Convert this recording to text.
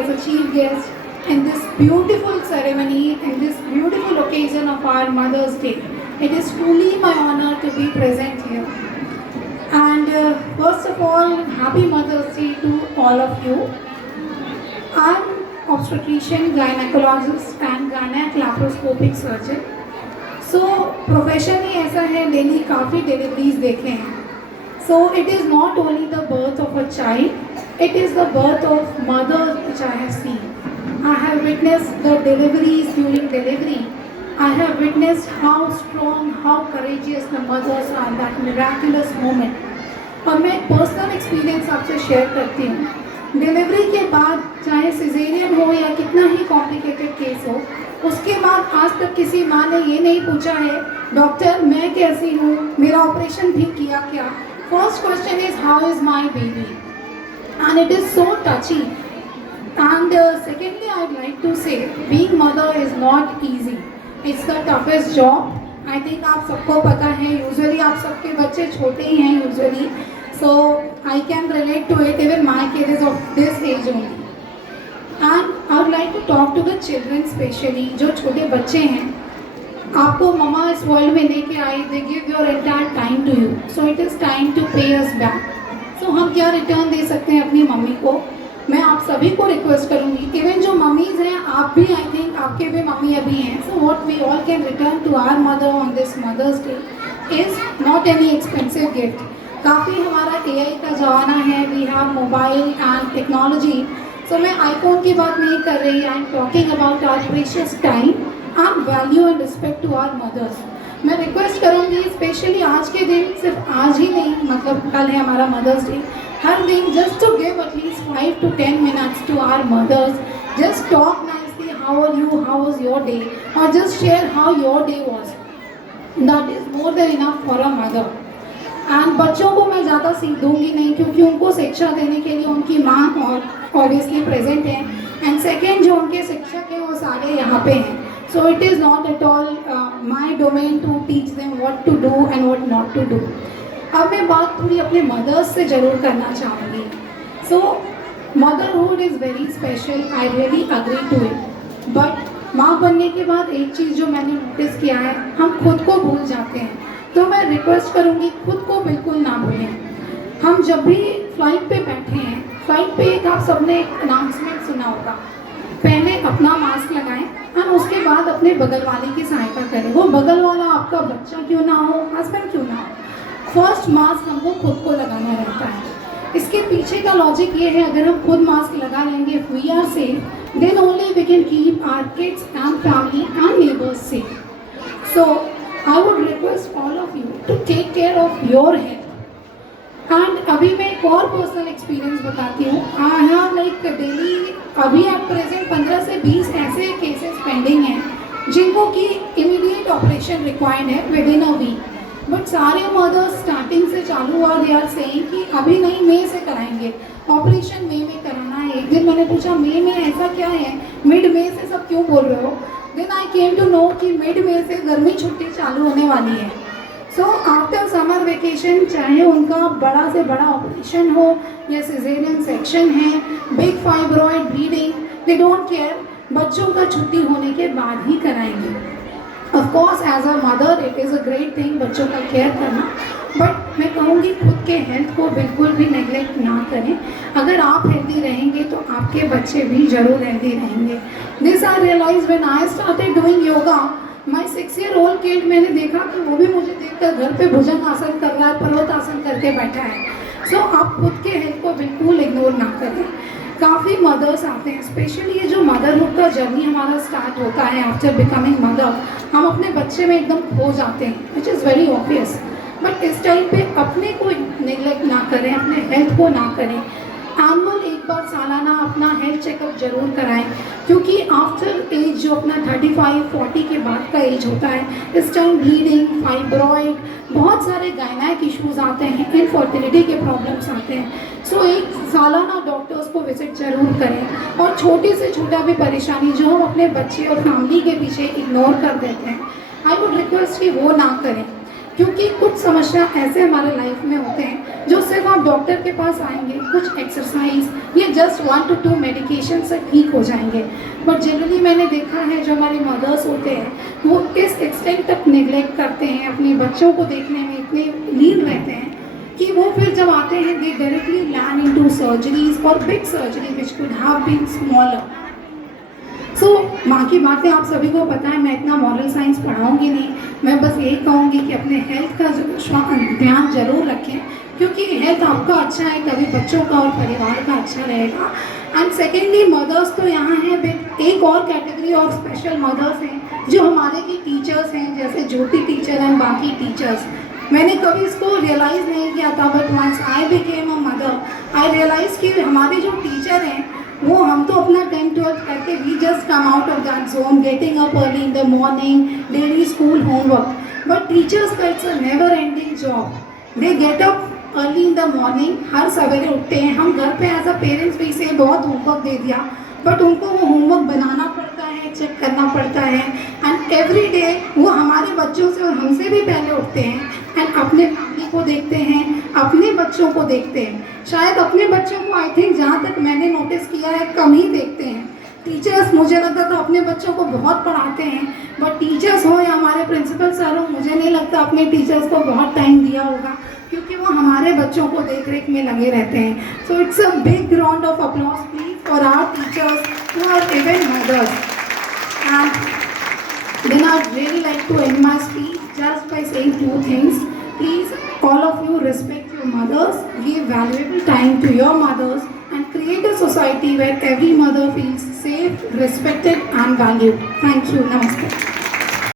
as a chief guest in this beautiful ceremony, in this beautiful occasion of our Mother's Day. It is truly my honor to be present here. And first of all, happy Mother's Day to all of you. I'm obstetrician, gynecologist and gynec laparoscopic surgeon. So profession ही ऐसा है, daily काफ़ी deliveries देखे हैं. So it is not only the birth of a child, it is the birth of mother which I have seen. I have witnessed the deliveries during delivery. I have witnessed how strong, how courageous the mothers are, that miraculous moment. और मैं एक personal experience आपसे share करती हूँ. Delivery के बाद चाहे caesarean हो या कितना ही कॉम्प्लिकेटेड केस हो, उसके बाद आज तक किसी माँ ने ये नहीं पूछा है डॉक्टर मैं कैसी हूँ, मेरा ऑपरेशन ठीक किया क्या. First question is how is my baby, and it is so touchy. And secondly I would like to say being mother is not easy, it's the toughest job. I think आप सबको पता है, usually आप सबके बच्चे छोटे ही हैं usually, so I can relate to it. Even my kid is of this age only. And I would like to talk to the children specially, जो छोटे बच्चे हैं. आपको ममा इस वर्ल्ड में लेके आई, they give your entire time to you, so it is time to pay us back. सो हम क्या रिटर्न दे सकते हैं अपनी मम्मी को. मैं आप सभी को रिक्वेस्ट करूँगी, इवन जो मम्मीज़ हैं आप भी, आई थिंक आपके भी मम्मी अभी हैं. So what we all can return to our mother on this mother's day is not any expensive gift. काफ़ी हमारा AI का ज़माना है, we have mobile and technology. So मैं आईफोन की बात नहीं कर रही, I am talking about our precious time and value and respect to our mothers. मैं रिक्वेस्ट करूँगी स्पेशली आज के दिन, सिर्फ आज ही नहीं, मतलब कल है हमारा मदर्स डे, हर दिन just to give at least 5 to 10 minutes to our mothers. Just talk nicely, how are you, how was your day, or just share how your day was. That is more than enough for a mother. And बच्चों को मैं ज़्यादा सीख दूँगी नहीं, क्योंकि उनको शिक्षा देने के लिए उनकी माँ और ऑब्वियसली प्रेजेंट हैं. एंड सेकेंड, जो उनके शिक्षक हैं वो सारे यहाँ पे हैं. So it is not at all my domain to teach them what to do and what not to do. अब मैं बात थोड़ी अपने मदर्स से ज़रूर करना चाहूँगी. So motherhood is very special, I really agree to it. But माँ बनने के बाद एक चीज़ जो मैंने नोटिस किया है, हम खुद को भूल जाते हैं. तो मैं रिक्वेस्ट करूँगी खुद को बिल्कुल ना भूलें. हम जब भी फ्लाइट पे बैठे हैं, फ्लाइट पे एक आप सबने एक अनाउंसमेंट सुना होगा, पहले अपना मास्क लगाएं और उसके बाद अपने बगल वाले की सहायता करें. वो बगल वाला आपका बच्चा क्यों ना हो, हस्बैंड क्यों ना हो, फर्स्ट मास्क हमको खुद को लगाना रहता है. इसके पीछे का लॉजिक ये है, अगर हम खुद मास्क लगा लेंगे, we are safe, then only we can keep our kids and family and neighbours safe. So I would request all of you to take care of your health. And अभी मैं एक और पर्सनल एक्सपीरियंस बताती हूँ. I have like daily अभी at present 15 से 20 ऐसे cases pending हैं जिनको कि इमीडिएट ऑपरेशन रिक्वायर्ड है within a week. But सारे मदर्स स्टार्टिंग से चालू हुआ, दे आर सेइंग कि अभी नहीं, मई से कराएंगे ऑपरेशन, मई में कराना है. एक दिन मैंने पूछा मई में ऐसा क्या है, मिड मई से सब क्यों बोल रहे हो. Then I came to know कि मिड मई से गर्मी छुट्टी चालू होने वाली है. सो आफ्टर समर वेकेशन, चाहे उनका बड़ा से बड़ा ऑपरेशन हो या सिजेरियन सेक्शन है, big fibroid, bleeding, they don't care, बच्चों का छुट्टी होने के बाद ही कराएंगे. Of course as a mother it is a great thing बच्चों का केयर करना, बट मैं कहूँगी खुद के हेल्थ को बिल्कुल भी नेग्लेक्ट ना करें. अगर आप हेल्दी रहेंगे तो आपके बच्चे भी ज़रूर हेल्दी रहेंगे. This I realise when I started doing yoga. My 6-year-old kid, मैंने देखा कि वो भी मुझे देखकर घर पे भुजंग आसन कर रहा है, पर्वत आसन करके बैठा है. सो आप खुद के हेल्थ को बिल्कुल इग्नोर ना करें. काफ़ी मदर्स आते हैं, स्पेशली ये जो मदरहुड का जर्नी हमारा स्टार्ट होता है आफ्टर बिकमिंग मदर, हम अपने बच्चे में एकदम खो जाते हैं, which is very obvious. But इस टाइम पे अपने को नेग्लेक्ट ना करें, अपने हेल्थ को ना करें. एनुअल एक बार सालाना अपना हेल्थ चेकअप जरूर कराएं, क्योंकि आफ्टर एज जो अपना 35-40 के बाद का एज होता है, इस टाइम ब्लीडिंग, फाइब्रॉइड, बहुत सारे गायनाइक इश्यूज आते हैं, इनफर्टिलिटी के प्रॉब्लम्स आते हैं. सो एक सालाना डॉक्टर्स को विजिट जरूर करें. और छोटी से छोटा भी परेशानी जो हम अपने बच्चे और फैमिली के पीछे इग्नोर कर देते हैं, आई वुड रिक्वेस्ट कि वो ना करें, क्योंकि कुछ समस्या ऐसे हमारे लाइफ में होते हैं जो सिर्फ आप डॉक्टर के पास आएंगे, कुछ एक्सरसाइज या जस्ट 1 to 2 मेडिकेशन से ठीक हो जाएंगे। बट जनरली मैंने देखा है जो हमारे मदर्स होते हैं वो इस एक्सटेंट तक निगलेक्ट करते हैं, अपने बच्चों को देखने में इतने लीन रहते हैं कि वो फिर जब आते हैं they directly land into surgeries और big surgery which could have been smaller. So माँ की बातें आप सभी को पता है, मैं इतना मॉरल साइंस पढ़ाऊँगी नहीं, मैं बस यही कहूँगी कि अपने हेल्थ का ध्यान जरूर रखें, क्योंकि हेल्थ आपका अच्छा है तभी बच्चों का और परिवार का अच्छा रहेगा। एंड सेकेंडली मदर्स तो यहाँ हैं, बट एक और कैटेगरी और स्पेशल मदर्स हैं जो हमारे की टीचर्स हैं, जैसे ज्योति टीचर एंड बाकी टीचर्स। मैंने कभी इसको रियलाइज़ नहीं किया था, but once I became a mother I realise कि हमारे जो टीचर हैं वो हम तो अपना 10th-12th करके we just come out of that zone, getting up early in the morning, daily school homework. But teachers का it's a never ending job. They get up early in the morning, हर सवेरे उठते हैं। हम घर पे as a parents भी इसे बहुत होमवर्क दे दिया, बट उनको वो होमवर्क बनाना पड़ता है, चेक करना पड़ता है। एंड एवरी डे वो हमारे बच्चों से और हमसे भी पहले उठते हैं एंड अपने फैमिली को देखते हैं, अपने बच्चों को देखते हैं। शायद अपने बच्चों को आई थिंक जहाँ तक मैंने नोटिस किया है कम ही देखते हैं। टीचर्स मुझे लगता था अपने बच्चों को बहुत पढ़ाते हैं, बट टीचर्स हो या हमारे प्रिंसिपल सर हो, मुझे नहीं लगता अपने टीचर्स को बहुत टाइम दिया होगा, क्योंकि वो हमारे बच्चों को देख रेख में लगे रहते हैं। So it's a big round of applause please for our teachers who are even mothers. And then I'd really like to end my speech just by saying 2 things. Please, all of you respect your mothers, give valuable time to your mothers, and create a society where every mother feels safe, respected, and valued. Thank you. Namaste.